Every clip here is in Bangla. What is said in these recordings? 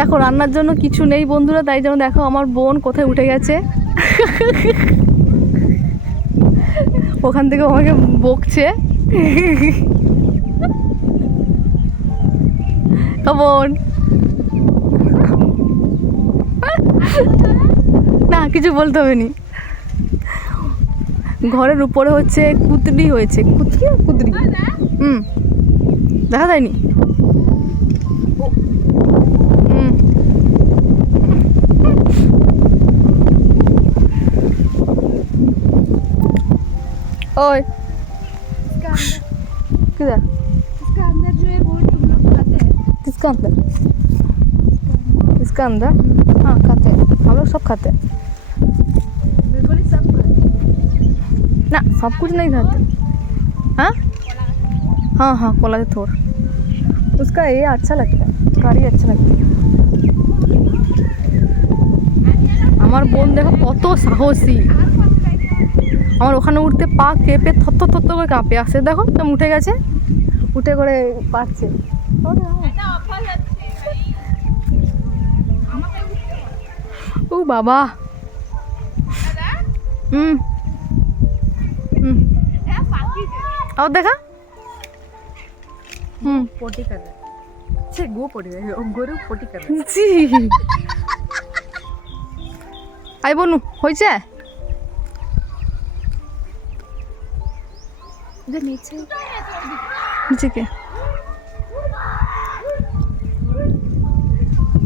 দেখো রান্নার জন্য কিছু নেই বন্ধুরা, তাই জন্য দেখো আমার বোন কোথায় উঠে গেছে। ওখান থেকে আমাকে বকছে। বোন না, কিছু বলতে হবে নি। ঘরের উপরে হচ্ছে কুতরি হয়েছে, কুতরি দেখা যায়নি। ओए किधर? इसका अंदर जो है वो तुम लोग खाते हैं? किसका अंदर? इसका अंदर हाँ खाते हैं, हम लोग सब खाते हैं। बिल्कुल ही सब खाते हैं। ना सब कुछ नहीं खाते। हाँ हाँ हाँ कोला के थोड़, उसका ये अच्छा लगता है, करी अच्छा लगता है। আমার বোন দেখো কত সাহসী, আমার ওখানে উঠতে পা কেঁপে থর থর করে কাঁপে আসে। দেখো তুমি উঠে গেছে, উঠে করে পাচ্ছে। ও বাবা और देखा पोटी कर रहे छे गो पोटी गोरु पोटी कर रहे জি আই বনু হয়েছে इधर नीचे নিচে কে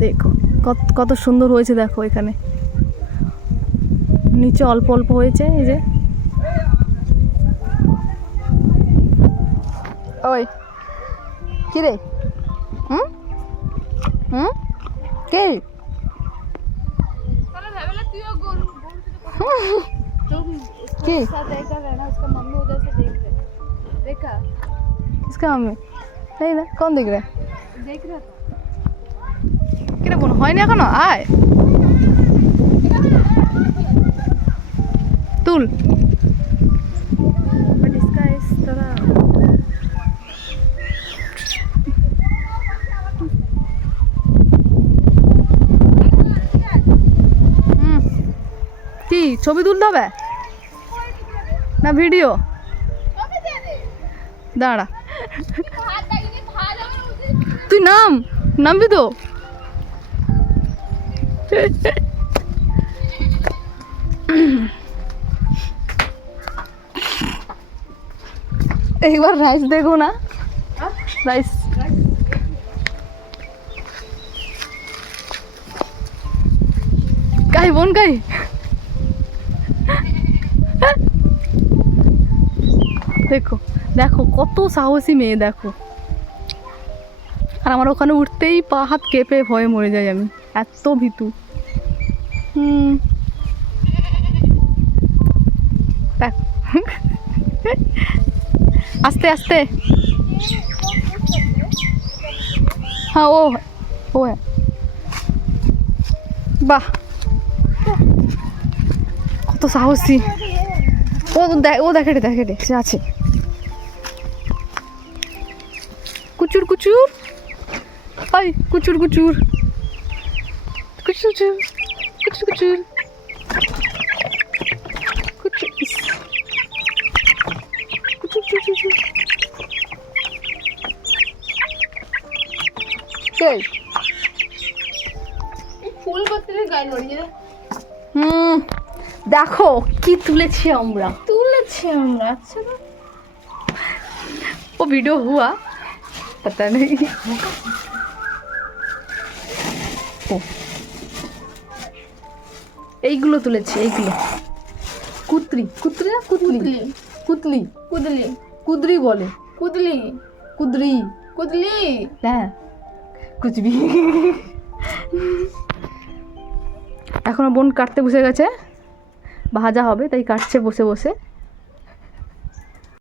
দেখো কত সুন্দর হয়েছে। দেখো এখানে নিচে অল্প অল্প হয়েছে, এই যে ওই কি রে কে उसके साथ ऐसा रहना, उसका मम्मी उधर से देख रहे, देखा किसका मम्मी? नहीं ना, कौन देख रहा है? देख रहा था। কিরে বোন হয়নি এখনো? আয় তুল। बट इसका इस तरह কি ছবি তুলতে হবে না ভিডিও? দাঁড়া তুই নামবি তো। एक बार राइस देखो ना, राइस काई बोन काई দেখো দেখো কত সাহসী মেয়ে দেখো। আর আমার ওখানে উঠতেই পা হাত কেঁপে ভয়ে মরে যাই আমি, এত ভীতু। আস্তে আস্তে হ্যাঁ ও হ্যাঁ বাহ কত সাহসী। ও দেখে রে সে আছে। কুচুর কুচুর আই কুচুর কুচুর কুচুর কুচুর কুচুর কুচুর কুচুর কুচুর কুচুর কে फूल पत्ते गाय लड़ी है। দেখো কি তুলেছি আমরা, अच्छा ना वो वीडियो हुआ पता नहीं। ও এইগুলো তুলেছি, এইগুলো কুতরি না কুতলি কুতলি कुदली কুদরি বলে, कुदली কুদরি कुदली হ্যাঁ কুচবি। এখন বোন কাটতে বসে গেছে, ভাজা হবে তাই কাটছে বসে বসে।